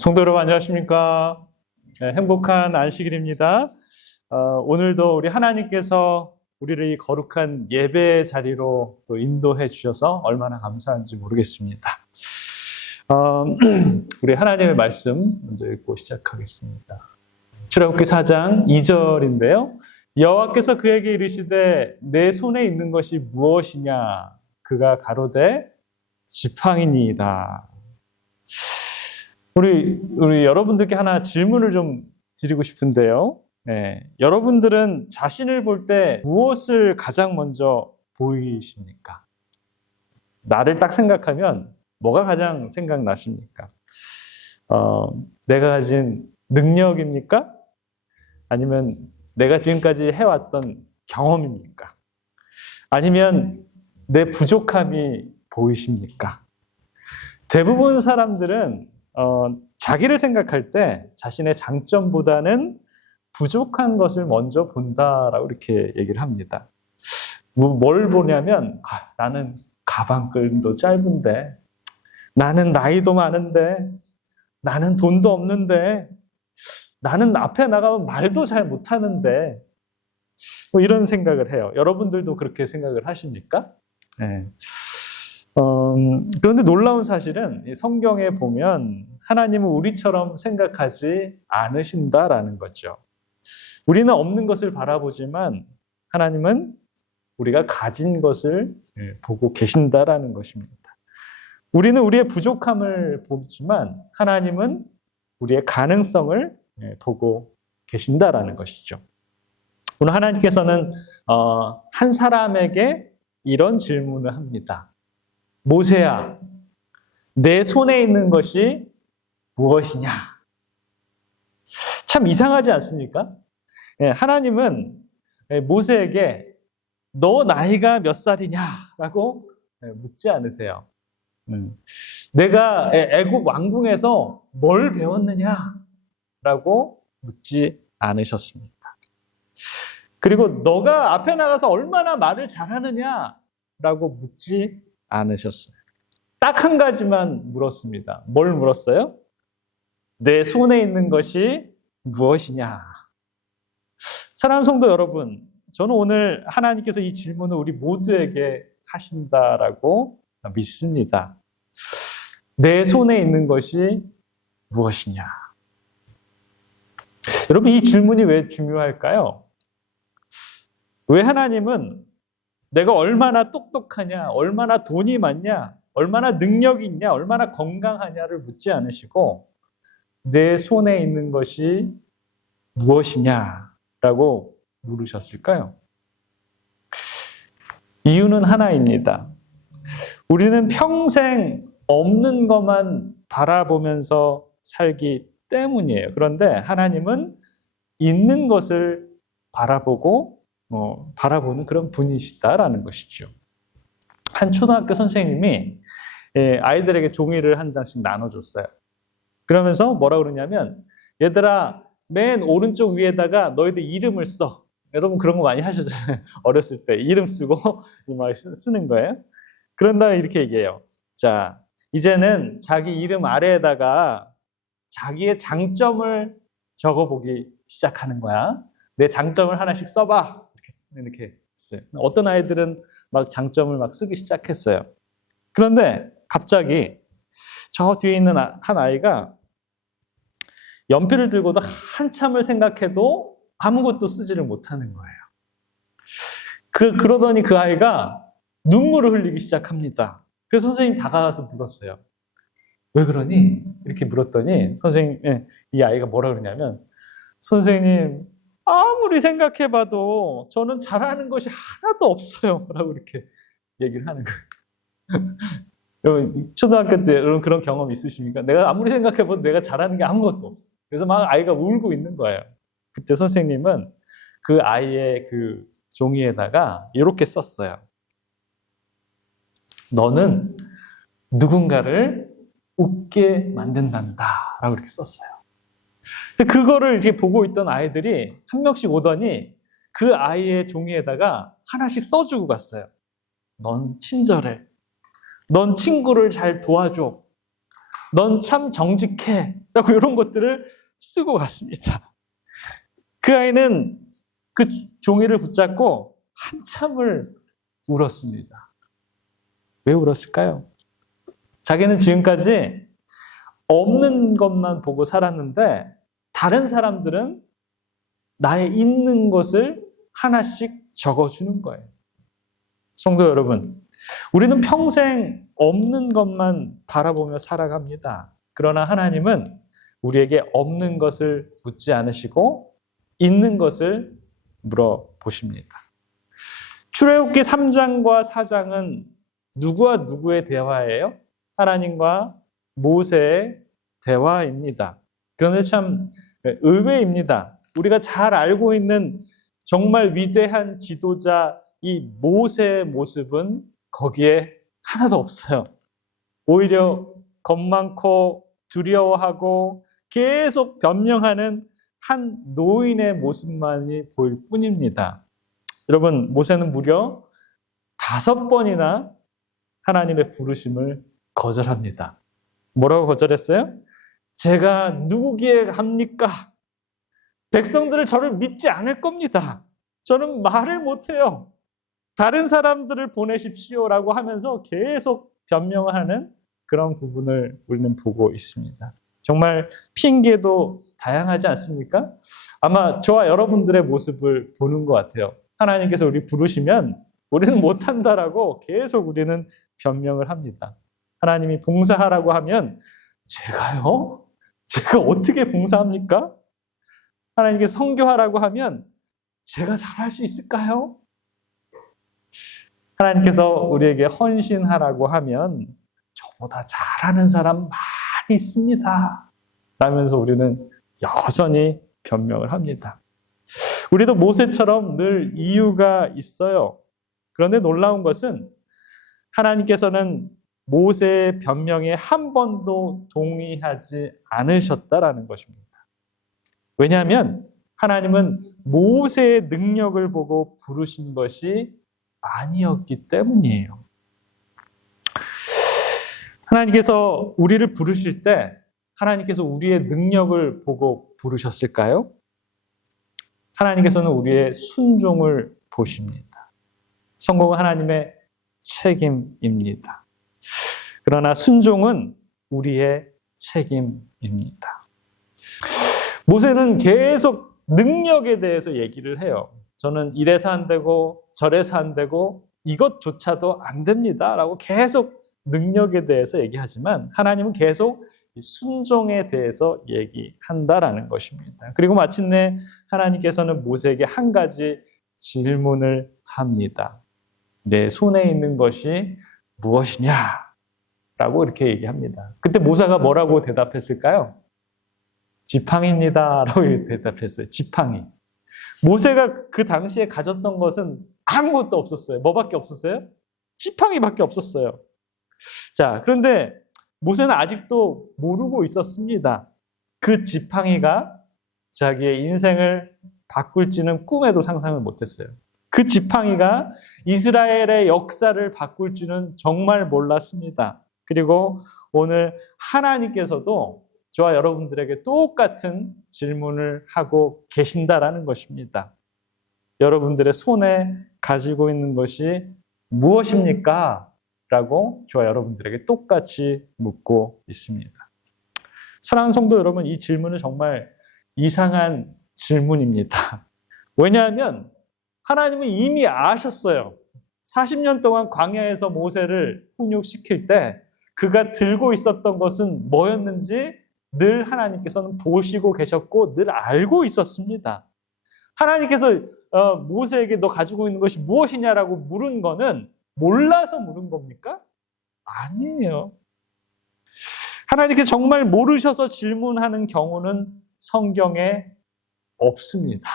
성도 여러분 안녕하십니까? 네, 행복한 안식일입니다. 오늘도 우리 하나님께서 우리를 이 거룩한 예배 자리로 또 인도해 주셔서 얼마나 감사한지 모르겠습니다. 우리 하나님의 말씀 먼저 읽고 시작하겠습니다. 출애굽기 4장 2절인데요. 여호와께서 그에게 이르시되 내 손에 있는 것이 무엇이냐? 그가 가로되 지팡이니이다. 우리 여러분들께 하나 질문을 좀 드리고 싶은데요. 여러분들은 자신을 볼 때 무엇을 가장 먼저 보이십니까? 나를 딱 생각하면 뭐가 가장 생각나십니까? 내가 가진 능력입니까? 아니면 내가 지금까지 해왔던 경험입니까? 아니면 내 부족함이 보이십니까? 대부분 사람들은 자기를 생각할 때 자신의 장점보다는 부족한 것을 먼저 본다라고 이렇게 얘기를 합니다. 뭘 보냐면 나는 가방끈도 짧은데, 나는 나이도 많은데, 나는 돈도 없는데, 나는 앞에 나가면 말도 잘 못하는데, 뭐 이런 생각을 해요. 여러분들도 그렇게 생각을 하십니까? 네. 그런데 놀라운 사실은 성경에 보면 하나님은 우리처럼 생각하지 않으신다라는 거죠. 우리는 없는 것을 바라보지만 하나님은 우리가 가진 것을 보고 계신다라는 것입니다. 우리는 우리의 부족함을 보지만 하나님은 우리의 가능성을 보고 계신다라는 것이죠. 오늘 하나님께서는 한 사람에게 이런 질문을 합니다. 모세야, 내 손에 있는 것이 무엇이냐? 참 이상하지 않습니까? 하나님은 모세에게 너 나이가 몇 살이냐라고 묻지 않으세요. 내가 애굽 왕궁에서 뭘 배웠느냐라고 묻지 않으셨습니다. 그리고 너가 앞에 나가서 얼마나 말을 잘하느냐라고 묻지 않으셨어요. 딱 한 가지만 물었습니다. 뭘 물었어요? 내 손에 있는 것이 무엇이냐? 사랑하는 성도 여러분, 저는 오늘 하나님께서 이 질문을 우리 모두에게 하신다라고 믿습니다. 내 손에 있는 것이 무엇이냐? 여러분, 이 질문이 왜 중요할까요? 왜 하나님은 내가 얼마나 똑똑하냐, 얼마나 돈이 많냐, 얼마나 능력이 있냐, 얼마나 건강하냐를 묻지 않으시고 내 손에 있는 것이 무엇이냐라고 물으셨을까요? 이유는 하나입니다. 우리는 평생 없는 것만 바라보면서 살기 때문이에요. 그런데 하나님은 있는 것을 바라보는 그런 분이시다라는 것이죠. 한 초등학교 선생님이 아이들에게 종이를 한 장씩 나눠줬어요. 그러면서 뭐라 그러냐면, 얘들아, 맨 오른쪽 위에다가 너희들 이름을 써. 여러분 그런 거 많이 하셨잖아요. 어렸을 때 이름 쓰고 막 쓰는 거예요. 그런 다음에 이렇게 얘기해요. 자, 이제는 자기 이름 아래에다가 자기의 장점을 적어보기 시작하는 거야. 내 장점을 하나씩 써봐. 이렇게 했어요. 어떤 아이들은 막 장점을 막 쓰기 시작했어요. 그런데 갑자기 저 뒤에 있는 한 아이가 연필을 들고도 한참을 생각해도 아무것도 쓰지를 못하는 거예요. 그러더니 그 아이가 눈물을 흘리기 시작합니다. 그래서 선생님이 다가가서 물었어요. 왜 그러니? 이렇게 물었더니 이 아이가 뭐라 그러냐면, 선생님, 아무리 생각해봐도 저는 잘하는 것이 하나도 없어요. 라고 이렇게 얘기를 하는 거예요. 여러분, 초등학교 때 여러분 그런 경험 있으십니까? 내가 아무리 생각해봐도 내가 잘하는 게 아무것도 없어. 그래서 막 아이가 울고 있는 거예요. 그때 선생님은 그 아이의 그 종이에다가 이렇게 썼어요. 너는 누군가를 웃게 만든단다. 라고 이렇게 썼어요. 그거를 이렇게 보고 있던 아이들이 한 명씩 오더니 그 아이의 종이에다가 하나씩 써주고 갔어요. 넌 친절해. 넌 친구를 잘 도와줘. 넌 참 정직해. 라고 이런 것들을 쓰고 갔습니다. 그 아이는 그 종이를 붙잡고 한참을 울었습니다. 왜 울었을까요? 자기는 지금까지 없는 것만 보고 살았는데 다른 사람들은 나의 있는 것을 하나씩 적어주는 거예요. 성도 여러분, 우리는 평생 없는 것만 바라보며 살아갑니다. 그러나 하나님은 우리에게 없는 것을 묻지 않으시고 있는 것을 물어보십니다. 출애굽기 3장과 4장은 누구와 누구의 대화예요? 하나님과 모세의 대화입니다. 그런데 참 의외입니다. 우리가 잘 알고 있는 정말 위대한 지도자 이 모세의 모습은 거기에 하나도 없어요. 오히려 겁 많고 두려워하고 계속 변명하는 한 노인의 모습만이 보일 뿐입니다. 여러분, 모세는 무려 5번이나 하나님의 부르심을 거절합니다. 뭐라고 거절했어요? 제가 누구기에 합니까? 백성들을 저를 믿지 않을 겁니다. 저는 말을 못해요. 다른 사람들을 보내십시오라고 하면서 계속 변명하는 그런 부분을 우리는 보고 있습니다. 정말 핑계도 다양하지 않습니까? 아마 저와 여러분들의 모습을 보는 것 같아요. 하나님께서 우리 부르시면 우리는 못한다라고 계속 우리는 변명을 합니다. 하나님이 봉사하라고 하면 제가요? 제가 어떻게 봉사합니까? 하나님께서 선교하라고 하면 제가 잘할 수 있을까요? 하나님께서 우리에게 헌신하라고 하면 저보다 잘하는 사람 많이 있습니다. 라면서 우리는 여전히 변명을 합니다. 우리도 모세처럼 늘 이유가 있어요. 그런데 놀라운 것은 하나님께서는 모세의 변명에 한 번도 동의하지 않으셨다라는 것입니다. 왜냐하면 하나님은 모세의 능력을 보고 부르신 것이 아니었기 때문이에요. 하나님께서 우리를 부르실 때 하나님께서 우리의 능력을 보고 부르셨을까요? 하나님께서는 우리의 순종을 보십니다. 성공은 하나님의 책임입니다. 그러나 순종은 우리의 책임입니다. 모세는 계속 능력에 대해서 얘기를 해요. 저는 이래서 안 되고 저래서 안 되고 이것조차도 안 됩니다 라고 계속 능력에 대해서 얘기하지만 하나님은 계속 순종에 대해서 얘기한다라는 것입니다. 그리고 마침내 하나님께서는 모세에게 한 가지 질문을 합니다. 내 손에 있는 것이 무엇이냐? 라고 이렇게 얘기합니다. 그때 모세가 뭐라고 대답했을까요? 지팡이입니다 라고 대답했어요. 지팡이. 모세가 그 당시에 가졌던 것은 아무것도 없었어요. 뭐밖에 없었어요? 지팡이밖에 없었어요. 자, 그런데 모세는 아직도 모르고 있었습니다. 그 지팡이가 자기의 인생을 바꿀지는 꿈에도 상상을 못했어요. 그 지팡이가 이스라엘의 역사를 바꿀 줄은 정말 몰랐습니다. 그리고 오늘 하나님께서도 저와 여러분들에게 똑같은 질문을 하고 계신다라는 것입니다. 여러분들의 손에 가지고 있는 것이 무엇입니까? 라고 저와 여러분들에게 똑같이 묻고 있습니다. 사랑하는 성도 여러분, 이 질문은 정말 이상한 질문입니다. 왜냐하면 하나님은 이미 아셨어요. 40년 동안 광야에서 모세를 훈육시킬 때 그가 들고 있었던 것은 뭐였는지 늘 하나님께서는 보시고 계셨고 늘 알고 있었습니다. 하나님께서 모세에게 너 가지고 있는 것이 무엇이냐라고 물은 거는 몰라서 물은 겁니까? 아니에요. 하나님께서 정말 모르셔서 질문하는 경우는 성경에 없습니다.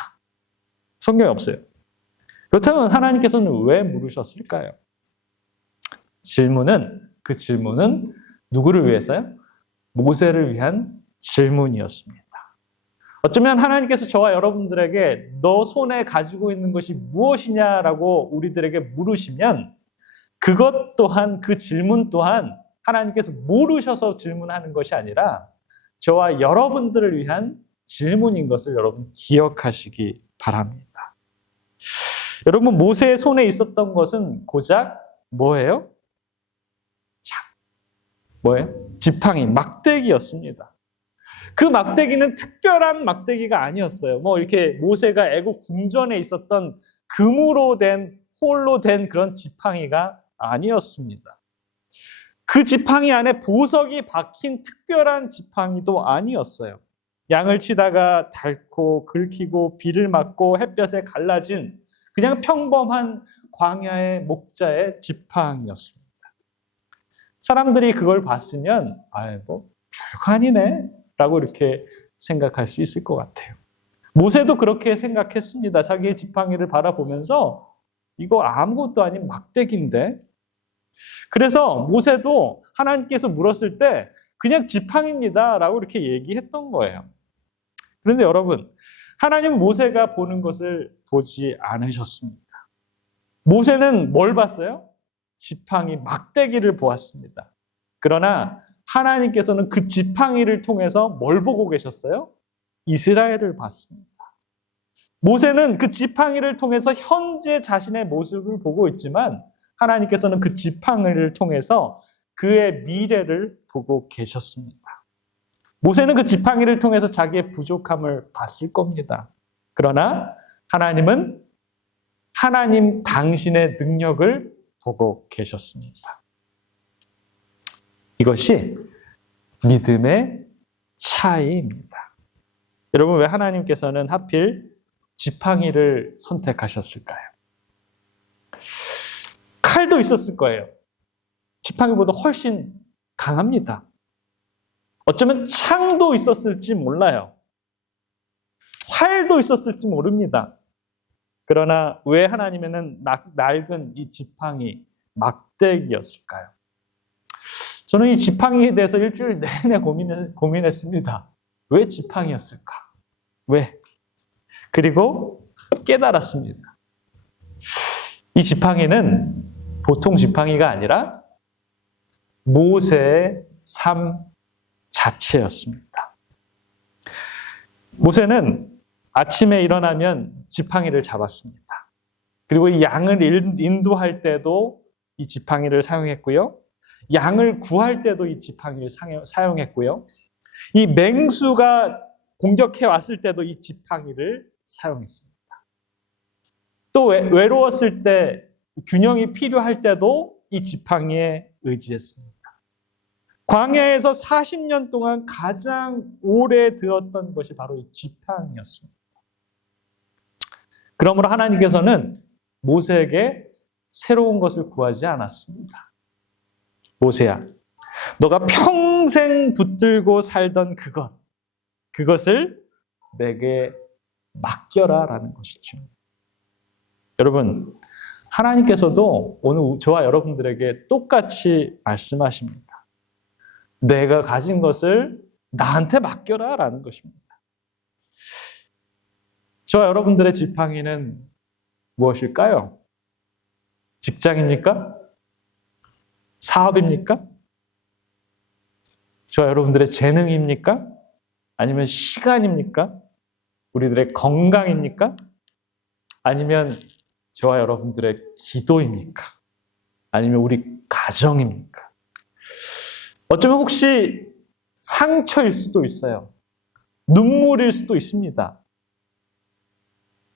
성경에 없어요. 그렇다면 하나님께서는 왜 물으셨을까요? 그 질문은 누구를 위해서요? 모세를 위한 질문이었습니다. 어쩌면 하나님께서 저와 여러분들에게 너 손에 가지고 있는 것이 무엇이냐라고 우리들에게 물으시면 그것 또한, 그 질문 또한 하나님께서 모르셔서 질문하는 것이 아니라 저와 여러분들을 위한 질문인 것을 여러분 기억하시기 바랍니다. 여러분, 모세의 손에 있었던 것은 고작 뭐예요? 뭐예요? 지팡이, 막대기였습니다. 그 막대기는 특별한 막대기가 아니었어요. 뭐 이렇게 모세가 애국 궁전에 있었던 금으로 된, 홀로 된 그런 지팡이가 아니었습니다. 그 지팡이 안에 보석이 박힌 특별한 지팡이도 아니었어요. 양을 치다가 닳고 긁히고 비를 맞고 햇볕에 갈라진 그냥 평범한 광야의 목자의 지팡이였습니다. 사람들이 그걸 봤으면 뭐 별거 아니네 라고 이렇게 생각할 수 있을 것 같아요. 모세도 그렇게 생각했습니다. 자기의 지팡이를 바라보면서 이거 아무것도 아닌 막대기인데. 그래서 모세도 하나님께서 물었을 때 그냥 지팡이입니다 라고 이렇게 얘기했던 거예요. 그런데 여러분, 하나님은 모세가 보는 것을 보지 않으셨습니다. 모세는 뭘 봤어요? 지팡이, 막대기를 보았습니다. 그러나 하나님께서는 그 지팡이를 통해서 뭘 보고 계셨어요? 이스라엘을 봤습니다. 모세는 그 지팡이를 통해서 현재 자신의 모습을 보고 있지만 하나님께서는 그 지팡이를 통해서 그의 미래를 보고 계셨습니다. 모세는 그 지팡이를 통해서 자기의 부족함을 봤을 겁니다. 그러나 하나님은 하나님 당신의 능력을 보고 계셨습니다. 이것이 믿음의 차이입니다. 여러분, 왜 하나님께서는 하필 지팡이를 선택하셨을까요? 칼도 있었을 거예요. 지팡이보다 훨씬 강합니다. 어쩌면 창도 있었을지 몰라요. 활도 있었을지 모릅니다. 그러나 왜 하나님에는 낡은 이 지팡이, 막대기였을까요? 저는 이 지팡이에 대해서 일주일 내내 고민했습니다. 왜 지팡이였을까? 왜? 그리고 깨달았습니다. 이 지팡이는 보통 지팡이가 아니라 모세의 삶 자체였습니다. 모세는 아침에 일어나면 지팡이를 잡았습니다. 그리고 이 양을 인도할 때도 이 지팡이를 사용했고요. 양을 구할 때도 이 지팡이를 사용했고요. 이 맹수가 공격해 왔을 때도 이 지팡이를 사용했습니다. 또 외로웠을 때, 균형이 필요할 때도 이 지팡이에 의지했습니다. 광야에서 40년 동안 가장 오래 들었던 것이 바로 이 지팡이였습니다. 그러므로 하나님께서는 모세에게 새로운 것을 구하지 않았습니다. 모세야, 너가 평생 붙들고 살던 그것을 내게 맡겨라 라는 것이죠. 여러분, 하나님께서도 오늘 저와 여러분들에게 똑같이 말씀하십니다. 내가 가진 것을 나한테 맡겨라 라는 것입니다. 저와 여러분들의 지팡이는 무엇일까요? 직장입니까? 사업입니까? 저와 여러분들의 재능입니까? 아니면 시간입니까? 우리들의 건강입니까? 아니면 저와 여러분들의 기도입니까? 아니면 우리 가정입니까? 어쩌면 혹시 상처일 수도 있어요. 눈물일 수도 있습니다.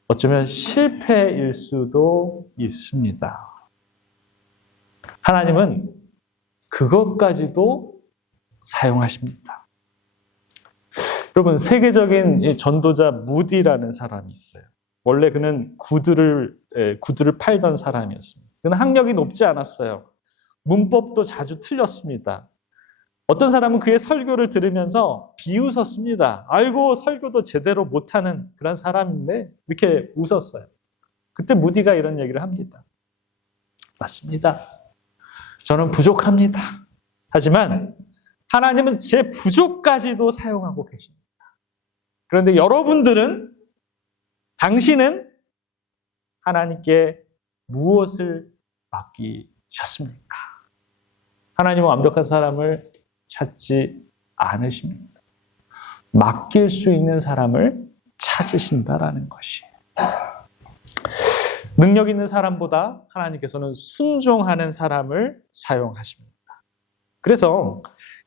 어쩌면 실패일 수도 있습니다. 하나님은 그것까지도 사용하십니다. 여러분, 세계적인 전도자 무디라는 사람이 있어요. 원래 그는 구두를 팔던 사람이었습니다. 그는 학력이 높지 않았어요. 문법도 자주 틀렸습니다. 어떤 사람은 그의 설교를 들으면서 비웃었습니다. 아이고, 설교도 제대로 못하는 그런 사람인데 이렇게 웃었어요. 그때 무디가 이런 얘기를 합니다. 맞습니다. 저는 부족합니다. 하지만 하나님은 제 부족까지도 사용하고 계십니다. 그런데 여러분들은, 당신은 하나님께 무엇을 맡기셨습니까? 하나님은 완벽한 사람을 찾지 않으십니다. 맡길 수 있는 사람을 찾으신다라는 것이에요. 능력 있는 사람보다 하나님께서는 순종하는 사람을 사용하십니다. 그래서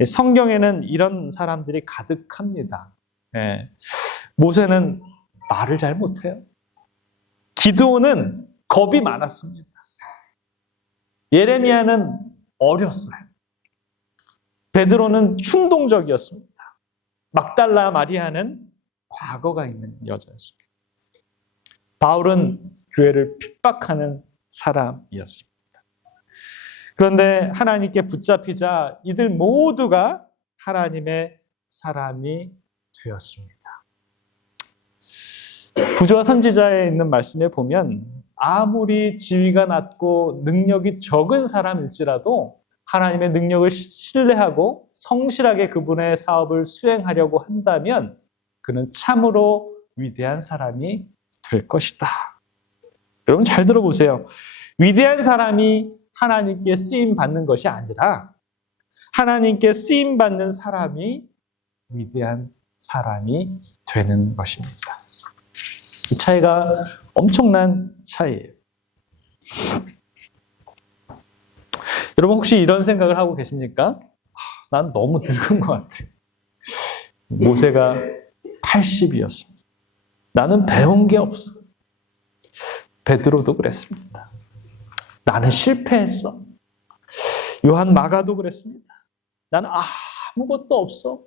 성경에는 이런 사람들이 가득합니다. 모세는 말을 잘 못해요. 기드온은 겁이 많았습니다. 예레미야는 어렸어요. 베드로는 충동적이었습니다. 막달라 마리아는 과거가 있는 여자였습니다. 바울은 교회를 핍박하는 사람이었습니다. 그런데 하나님께 붙잡히자 이들 모두가 하나님의 사람이 되었습니다. 부조와 선지자에 있는 말씀에 보면 아무리 지위가 낮고 능력이 적은 사람일지라도 하나님의 능력을 신뢰하고 성실하게 그분의 사업을 수행하려고 한다면 그는 참으로 위대한 사람이 될 것이다. 여러분 잘 들어보세요. 위대한 사람이 하나님께 쓰임받는 것이 아니라 하나님께 쓰임받는 사람이 위대한 사람이 되는 것입니다. 이 차이가 엄청난 차이예요. 여러분 혹시 이런 생각을 하고 계십니까? 난 너무 늙은 것 같아. 모세가 80이었습니다. 나는 배운 게 없어. 베드로도 그랬습니다. 나는 실패했어. 요한 마가도 그랬습니다. 나는 아무것도 없어.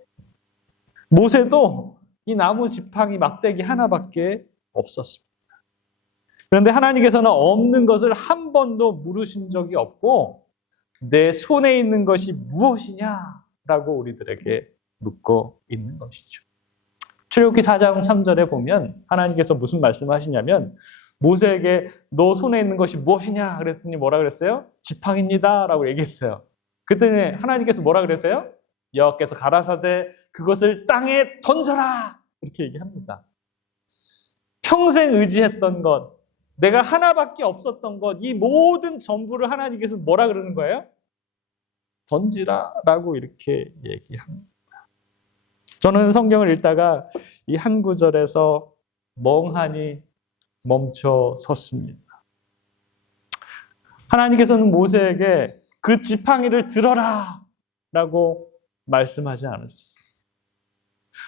모세도 이 나무 지팡이 막대기 하나밖에 없었습니다. 그런데 하나님께서는 없는 것을 한 번도 물으신 적이 없고 내 손에 있는 것이 무엇이냐라고 우리들에게 묻고 있는 것이죠. 출애굽기 4장 3절에 보면 하나님께서 무슨 말씀을 하시냐면 모세에게 너 손에 있는 것이 무엇이냐 그랬더니 뭐라 그랬어요? 지팡이입니다 라고 얘기했어요. 그랬더니 하나님께서 뭐라 그랬어요? 여호와께서 가라사대 그것을 땅에 던져라 이렇게 얘기합니다. 평생 의지했던 것, 내가 하나밖에 없었던 것, 이 모든 전부를 하나님께서 뭐라 그러는 거예요? 던지라 라고 이렇게 얘기합니다. 저는 성경을 읽다가 이 한 구절에서 멍하니 멈춰 섰습니다. 하나님께서는 모세에게 그 지팡이를 들어라 라고 말씀하지 않았어요.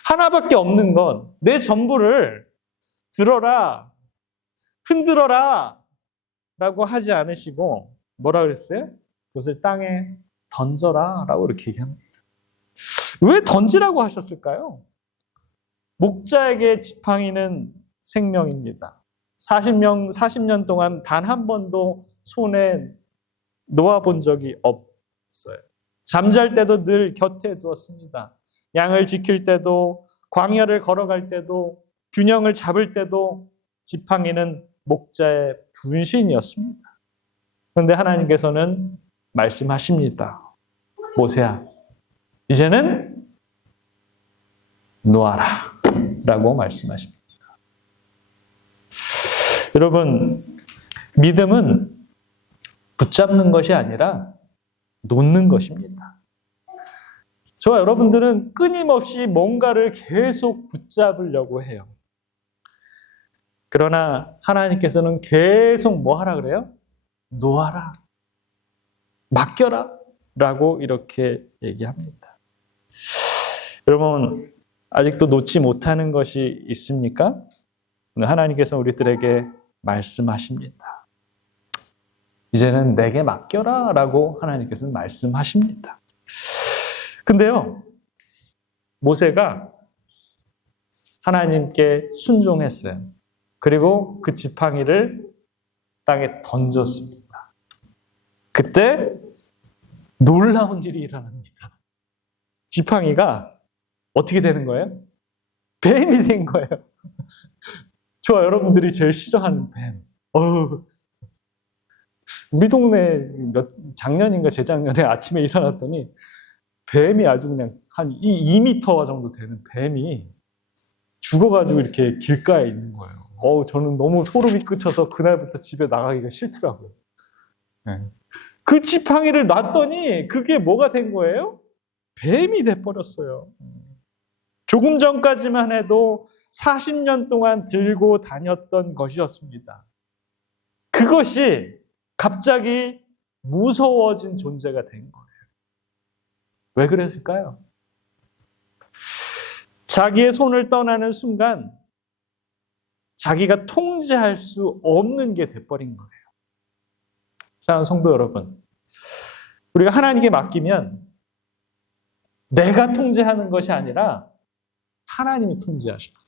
하나밖에 없는 것, 내 전부를 들어라, 흔들어라 라고 하지 않으시고 뭐라 그랬어요? 그것을 땅에 던져라 라고 이렇게 얘기합니다. 왜 던지라고 하셨을까요? 목자에게 지팡이는 생명입니다. 40년 동안 단 한 번도 손에 놓아본 적이 없어요. 잠잘 때도 늘 곁에 두었습니다. 양을 지킬 때도, 광야를 걸어갈 때도, 균형을 잡을 때도 지팡이는 목자의 분신이었습니다. 그런데 하나님께서는 말씀하십니다. 모세야, 이제는 놓아라 라고 말씀하십니다. 여러분, 믿음은 붙잡는 것이 아니라 놓는 것입니다. 저와 여러분들은 끊임없이 뭔가를 계속 붙잡으려고 해요. 그러나 하나님께서는 계속 뭐 하라 그래요? 놓아라, 맡겨라 라고 이렇게 얘기합니다. 여러분, 아직도 놓지 못하는 것이 있습니까? 하나님께서 우리들에게 말씀하십니다. 이제는 내게 맡겨라 라고 하나님께서는 말씀하십니다. 근데요, 모세가 하나님께 순종했어요. 그리고 그 지팡이를 땅에 던졌습니다. 그때 놀라운 일이 일어납니다. 지팡이가 어떻게 되는 거예요? 뱀이 된 거예요. 저와 여러분들이 제일 싫어하는 뱀. 우리 동네 작년인가 재작년에 아침에 일어났더니 뱀이 아주 그냥 한 2m 정도 되는 뱀이 죽어가지고 이렇게 길가에 있는 거예요. 저는 너무 소름이 끼쳐서 그날부터 집에 나가기가 싫더라고요. 네. 그 지팡이를 놨더니 그게 뭐가 된 거예요? 뱀이 돼버렸어요. 조금 전까지만 해도 40년 동안 들고 다녔던 것이었습니다. 그것이 갑자기 무서워진 존재가 된 거예요. 왜 그랬을까요? 자기의 손을 떠나는 순간 자기가 통제할 수 없는 게 돼버린 거예요. 사랑하는 성도 여러분, 우리가 하나님께 맡기면 내가 통제하는 것이 아니라 하나님이 통제하십니다.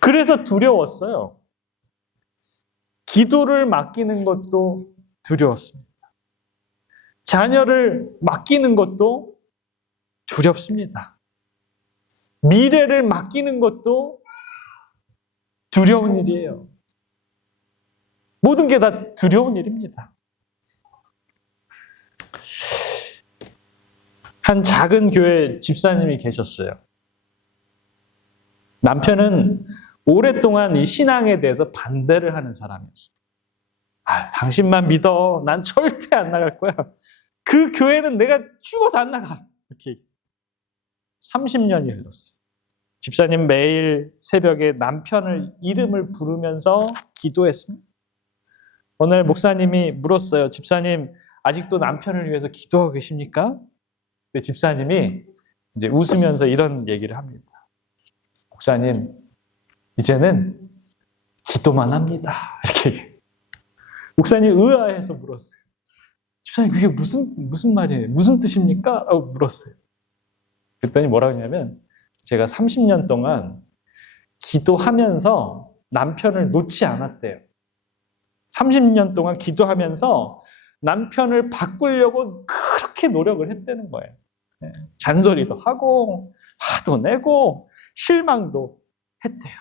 그래서 두려웠어요. 기도를 맡기는 것도 두려웠습니다. 자녀를 맡기는 것도 두렵습니다. 미래를 맡기는 것도 두려운 일이에요. 모든 게 다 두려운 일입니다. 한 작은 교회 집사님이 계셨어요. 남편은 오랫동안 이 신앙에 대해서 반대를 하는 사람이었어요. 당신만 믿어. 난 절대 안 나갈 거야. 그 교회는 내가 죽어도 안 나가. 이렇게 30년이 흘렀어요. 집사님 매일 새벽에 남편을 이름을 부르면서 기도했습니다. 오늘 목사님이 물었어요. 집사님, 아직도 남편을 위해서 기도하고 계십니까? 근데 집사님이 이제 웃으면서 이런 얘기를 합니다. 목사님, 이제는 기도만 합니다. 이렇게 얘기해요. 목사님 의아해서 물었어요. 집사님, 그게 무슨 말이에요? 무슨 뜻입니까? 라고 물었어요. 그랬더니 뭐라고 했냐면, 제가 30년 동안 기도하면서 남편을 놓지 않았대요. 30년 동안 기도하면서 남편을 바꾸려고 그렇게 노력을 했다는 거예요. 잔소리도 하고 화도 내고 실망도 했대요.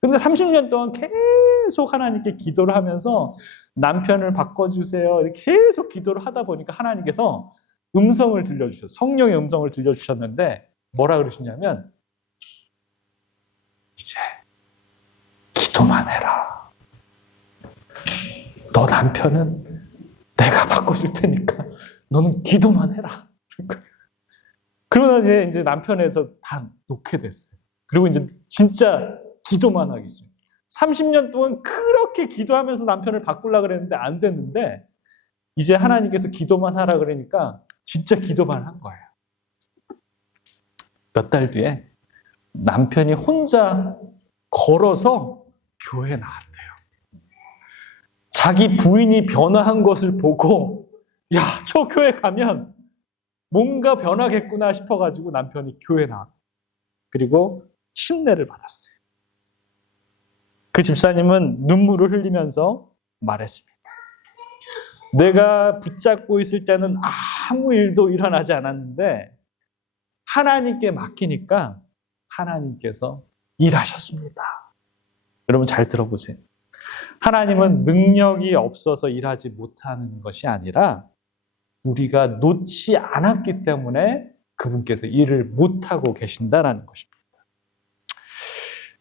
근데 30년 동안 계속 하나님께 기도를 하면서 남편을 바꿔주세요. 계속 기도를 하다 보니까 하나님께서 음성을 들려주셨어요. 성령의 음성을 들려주셨는데 뭐라 그러시냐면 이제 기도만 해라. 너 남편은 내가 바꿔줄 테니까 너는 기도만 해라. 그러다 이제 남편에서 다 놓게 됐어요. 그리고 이제 진짜 기도만 하기 시작. 30년 동안 그렇게 기도하면서 남편을 바꾸려고 그랬는데 안 됐는데 이제 하나님께서 기도만 하라 그러니까 진짜 기도만 한 거예요. 몇 달 뒤에 남편이 혼자 걸어서 교회에 나왔대요. 자기 부인이 변화한 것을 보고 야, 저 교회 가면 뭔가 변하겠구나 싶어가지고 남편이 교회에 나왔대요. 그리고 침례를 받았어요. 그 집사님은 눈물을 흘리면서 말했습니다. 내가 붙잡고 있을 때는 아무 일도 일어나지 않았는데 하나님께 맡기니까 하나님께서 일하셨습니다. 여러분 잘 들어보세요. 하나님은 능력이 없어서 일하지 못하는 것이 아니라 우리가 놓지 않았기 때문에 그분께서 일을 못하고 계신다는 것입니다.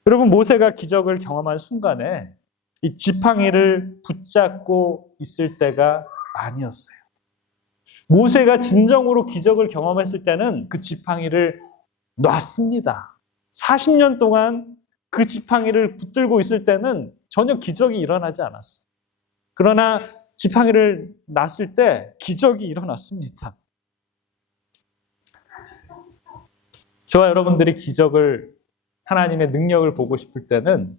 여러분, 모세가 기적을 경험한 순간에 이 지팡이를 붙잡고 있을 때가 아니었어요. 모세가 진정으로 기적을 경험했을 때는 그 지팡이를 놨습니다. 40년 동안 그 지팡이를 붙들고 있을 때는 전혀 기적이 일어나지 않았어요. 그러나 지팡이를 놨을 때 기적이 일어났습니다. 저와 여러분들이 기적을, 하나님의 능력을 보고 싶을 때는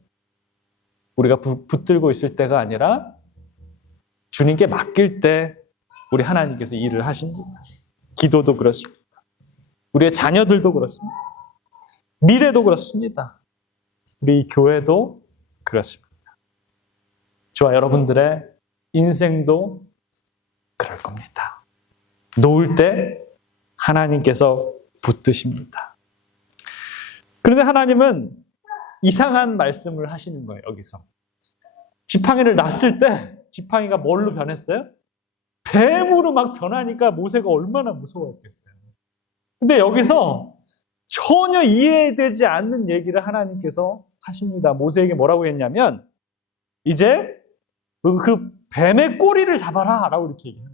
우리가 붙들고 있을 때가 아니라 주님께 맡길 때 우리 하나님께서 일을 하십니다. 기도도 그렇습니다. 우리의 자녀들도 그렇습니다. 미래도 그렇습니다. 우리 교회도 그렇습니다. 저와 여러분들의 인생도 그럴 겁니다. 놓을 때 하나님께서 붙드십니다. 그런데 하나님은 이상한 말씀을 하시는 거예요, 여기서. 지팡이를 놨을 때 지팡이가 뭘로 변했어요? 뱀으로 막 변하니까 모세가 얼마나 무서웠겠어요. 근데 여기서 전혀 이해되지 않는 얘기를 하나님께서 하십니다. 모세에게 뭐라고 했냐면 이제 그 뱀의 꼬리를 잡아라 라고 이렇게 얘기해요.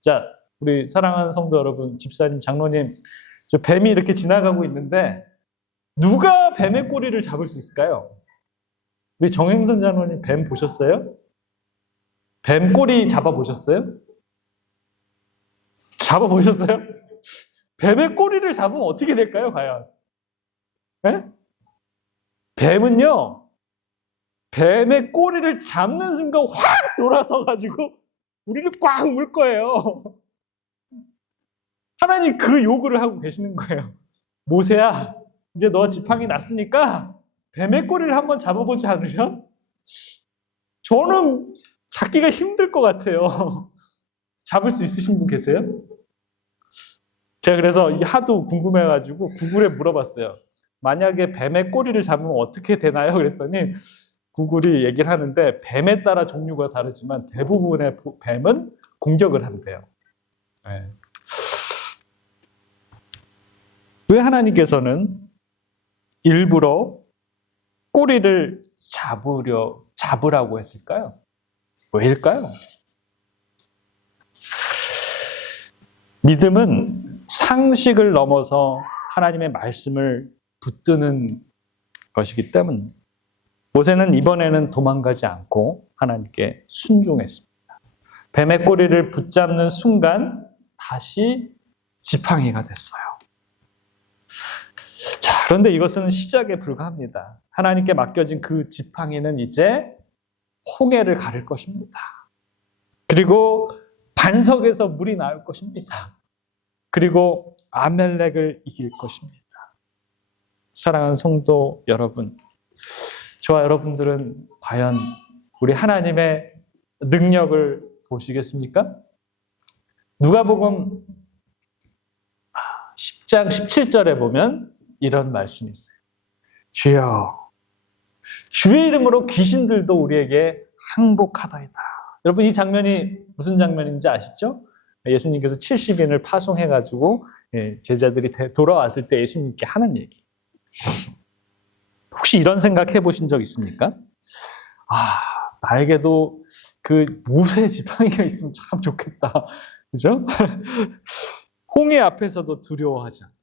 자, 우리 사랑하는 성도 여러분, 집사님, 장로님, 저 뱀이 이렇게 지나가고 있는데 누가 뱀의 꼬리를 잡을 수 있을까요? 우리 정행선 장로님 뱀 보셨어요? 뱀 꼬리 잡아보셨어요? 잡아보셨어요? 뱀의 꼬리를 잡으면 어떻게 될까요, 과연? 네? 뱀은요, 뱀의 꼬리를 잡는 순간 확 돌아서가지고 우리를 꽉 물 거예요. 하나님 그 요구를 하고 계시는 거예요. 모세야, 이제 너 지팡이 났으니까 뱀의 꼬리를 한번 잡아보지 않으면? 저는 잡기가 힘들 것 같아요. 잡을 수 있으신 분 계세요? 제가 그래서 하도 궁금해가지고 구글에 물어봤어요. 만약에 뱀의 꼬리를 잡으면 어떻게 되나요? 그랬더니 구글이 얘기를 하는데 뱀에 따라 종류가 다르지만 대부분의 뱀은 공격을 한대요. 네. 왜 하나님께서는 일부러 꼬리를 잡으라고 했을까요? 왜일까요? 믿음은 상식을 넘어서 하나님의 말씀을 붙드는 것이기 때문에 모세는 이번에는 도망가지 않고 하나님께 순종했습니다. 뱀의 꼬리를 붙잡는 순간 다시 지팡이가 됐어요. 자, 그런데 이것은 시작에 불과합니다. 하나님께 맡겨진 그 지팡이는 이제 홍해를 가를 것입니다. 그리고 반석에서 물이 나올 것입니다. 그리고 아멜렉을 이길 것입니다. 사랑하는 성도 여러분, 저와 여러분들은 과연 우리 하나님의 능력을 보시겠습니까? 누가복음 10장 17절에 보면 이런 말씀이 있어요. 주여, 주의 이름으로 귀신들도 우리에게 항복하다이다. 여러분, 이 장면이 무슨 장면인지 아시죠? 예수님께서 70인을 파송해가지고 제자들이 돌아왔을 때 예수님께 하는 얘기. 혹시 이런 생각 해보신 적 있습니까? 아, 나에게도 그 모세 지팡이가 있으면 참 좋겠다. 그죠? 홍해 앞에서도 두려워하지 않고,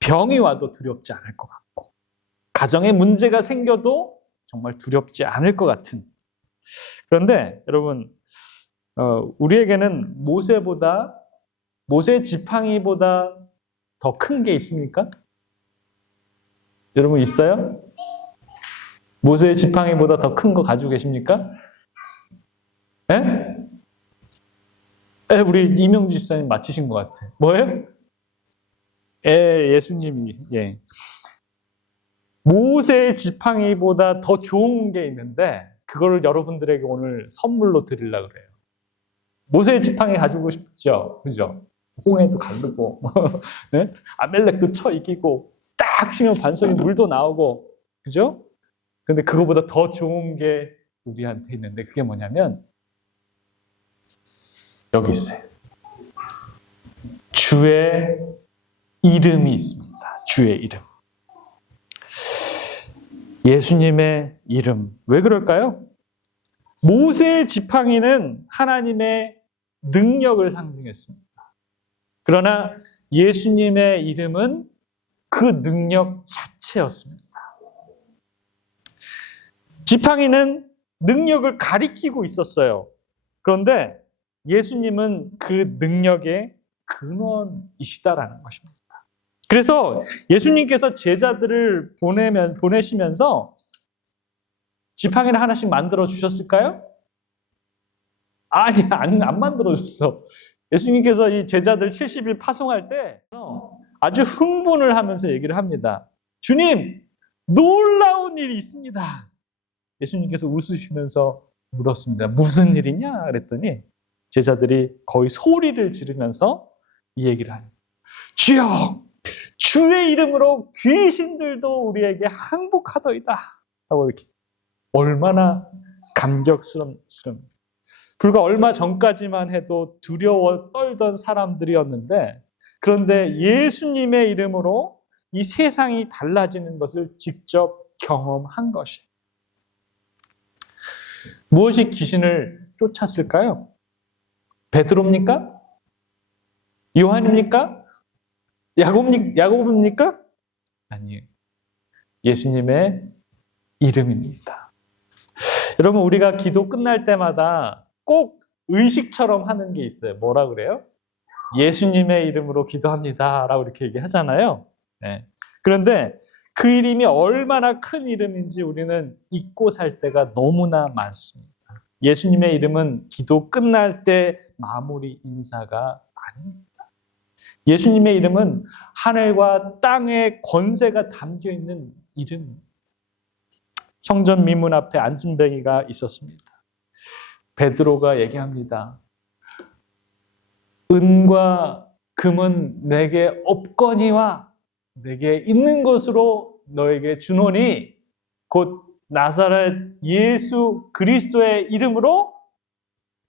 병이 와도 두렵지 않을 것 같고, 가정에 문제가 생겨도 정말 두렵지 않을 것 같은. 그런데 여러분, 우리에게는 모세 지팡이보다 더 큰 게 있습니까? 여러분 있어요? 모세의 지팡이보다 더 큰 거 가지고 계십니까? 예? 우리 이명주 집사님 맞히신 것 같아. 뭐예요? 예수님이, 모세의 지팡이보다 더 좋은 게 있는데, 그거를 여러분들에게 오늘 선물로 드리려고 그래요. 모세의 지팡이 가지고 싶죠? 그죠? 홍해도 가르고, 네? 아멜렉도 쳐 이기고, 딱 치면 반석에 물도 나오고, 그죠? 근데 그거보다 더 좋은 게 우리한테 있는데, 그게 뭐냐면, 여기 있어요. 주의 이름이 있습니다. 주의 이름. 예수님의 이름. 왜 그럴까요? 모세의 지팡이는 하나님의 능력을 상징했습니다. 그러나 예수님의 이름은 그 능력 자체였습니다. 지팡이는 능력을 가리키고 있었어요. 그런데 예수님은 그 능력의 근원이시다라는 것입니다. 그래서 예수님께서 제자들을 보내시면서 지팡이를 하나씩 만들어 주셨을까요? 아니, 안 만들어 줬어. 예수님께서 이 제자들 70일 파송할 때 아주 흥분을 하면서 얘기를 합니다. 주님, 놀라운 일이 있습니다. 예수님께서 웃으시면서 물었습니다. 무슨 일이냐? 그랬더니 제자들이 거의 소리를 지르면서 이 얘기를 합니다. 주여, 주의 이름으로 귀신들도 우리에게 항복하더이다. 하고 이렇게. 얼마나 감격스럽습니다. 불과 얼마 전까지만 해도 두려워 떨던 사람들이었는데, 그런데 예수님의 이름으로 이 세상이 달라지는 것을 직접 경험한 것이에요. 무엇이 귀신을 쫓았을까요? 베드로입니까? 요한입니까? 야고보입니까? 아니에요. 예수님의 이름입니다. 여러분, 우리가 기도 끝날 때마다 꼭 의식처럼 하는 게 있어요. 뭐라 그래요? 예수님의 이름으로 기도합니다 라고 이렇게 얘기하잖아요. 네. 그런데 그 이름이 얼마나 큰 이름인지 우리는 잊고 살 때가 너무나 많습니다. 예수님의 이름은 기도 끝날 때 마무리 인사가 아닙니다. 예수님의 이름은 하늘과 땅의 권세가 담겨 있는 이름입니다. 성전 미문 앞에 안진뱅이가 있었습니다. 베드로가 얘기합니다. 은과 금은 내게 없거니와 내게 있는 것으로 너에게 주노니 곧 나사렛 예수 그리스도의 이름으로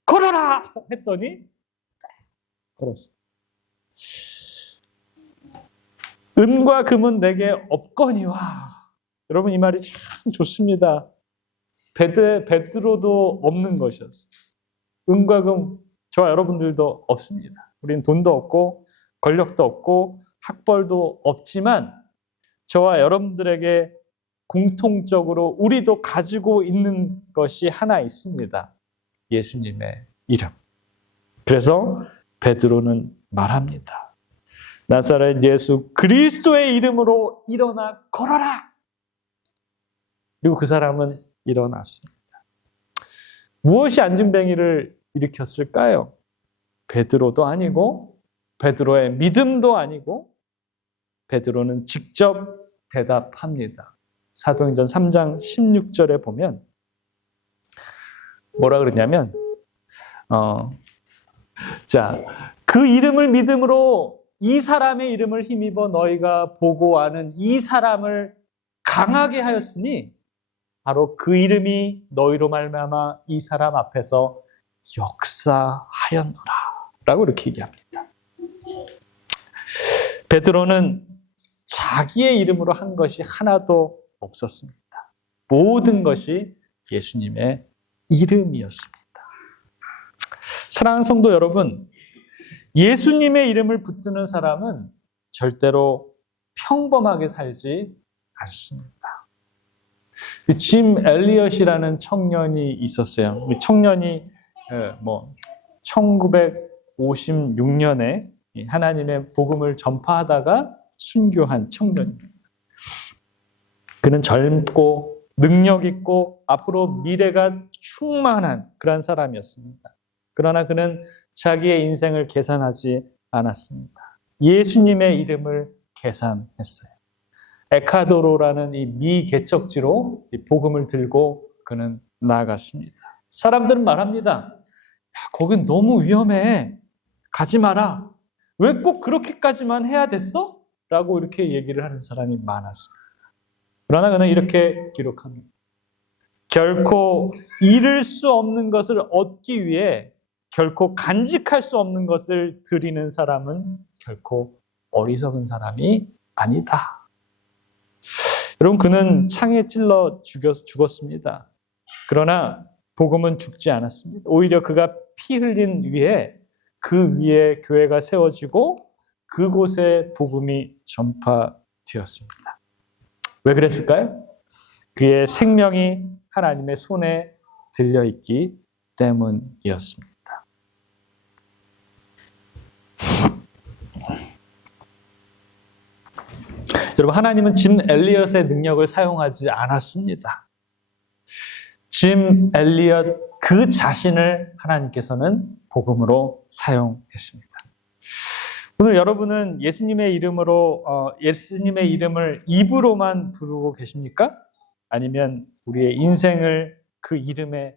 걸어라 했더니 걸었습니다. 은과 금은 내게 없거니와. 여러분, 이 말이 참 좋습니다. 베드로도 없는 것이었어요. 은과 금, 저와 여러분들도 없습니다. 우리는 돈도 없고 권력도 없고 학벌도 없지만 저와 여러분들에게 공통적으로 우리도 가지고 있는 것이 하나 있습니다. 예수님의 이름. 그래서 베드로는 말합니다. 나사렛 예수 그리스도의 이름으로 일어나 걸어라. 그리고 그 사람은 일어났습니다. 무엇이 안진뱅이를 일으켰을까요? 베드로도 아니고 베드로의 믿음도 아니고 베드로는 직접 대답합니다. 사도행전 3장 16절에 보면 뭐라 그러냐면 그 이름을 믿음으로 이 사람의 이름을 힘입어 너희가 보고 아는 이 사람을 강하게 하였으니 바로 그 이름이 너희로 말미암아 이 사람 앞에서 역사하였노라 라고 이렇게 얘기합니다. 베드로는 자기의 이름으로 한 것이 하나도 없었습니다. 모든 것이 예수님의 이름이었습니다. 사랑하는 성도 여러분, 예수님의 이름을 붙드는 사람은 절대로 평범하게 살지 않습니다. 짐 엘리엇이라는 청년이 있었어요. 이 청년이 1956년에 하나님의 복음을 전파하다가 순교한 청년입니다. 그는 젊고 능력 있고 앞으로 미래가 충만한 그런 사람이었습니다. 그러나 그는 자기의 인생을 계산하지 않았습니다. 예수님의 이름을 계산했어요. 에콰도르라는 이 미개척지로 이 복음을 들고 그는 나아갔습니다. 사람들은 말합니다. 야, 거긴 너무 위험해. 가지 마라. 왜 꼭 그렇게까지만 해야 됐어? 라고 이렇게 얘기를 하는 사람이 많았습니다. 그러나 그는 이렇게 기록합니다. 결코 잃을 수 없는 것을 얻기 위해 결코 간직할 수 없는 것을 드리는 사람은 결코 어리석은 사람이 아니다. 여러분, 그는 창에 찔러 죽었습니다. 그러나 복음은 죽지 않았습니다. 오히려 그가 피 흘린 위에 그 위에 교회가 세워지고 그곳에 복음이 전파되었습니다. 왜 그랬을까요? 그의 생명이 하나님의 손에 들려있기 때문이었습니다. 여러분, 하나님은 짐 엘리엇의 능력을 사용하지 않았습니다. 짐 엘리엇 그 자신을 하나님께서는 복음으로 사용했습니다. 오늘 여러분은 예수님의 이름을 입으로만 부르고 계십니까? 아니면 우리의 인생을 그 이름에